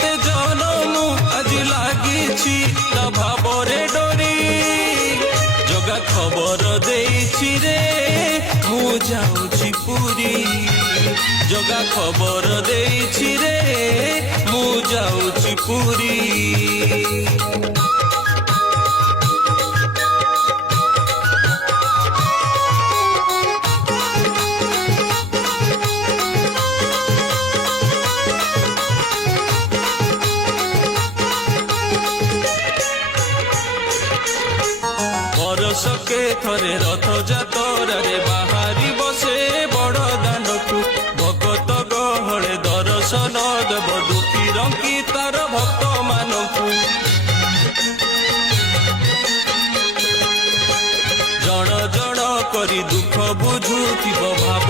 केते जनम आज लागिछि ता भाबरे डोरी जगा खबर देइछि रे मु जाउछि पुरी जगा खबर देइछि रे मु जाउछि पुरी बरसके थरे रथ जातरे बाहारी बसे बड़ दानकु भगत गहळे दर्शन देव दुखी रंकी तार भक्त मानकु जण जण करी दुख बुझुथिब भाव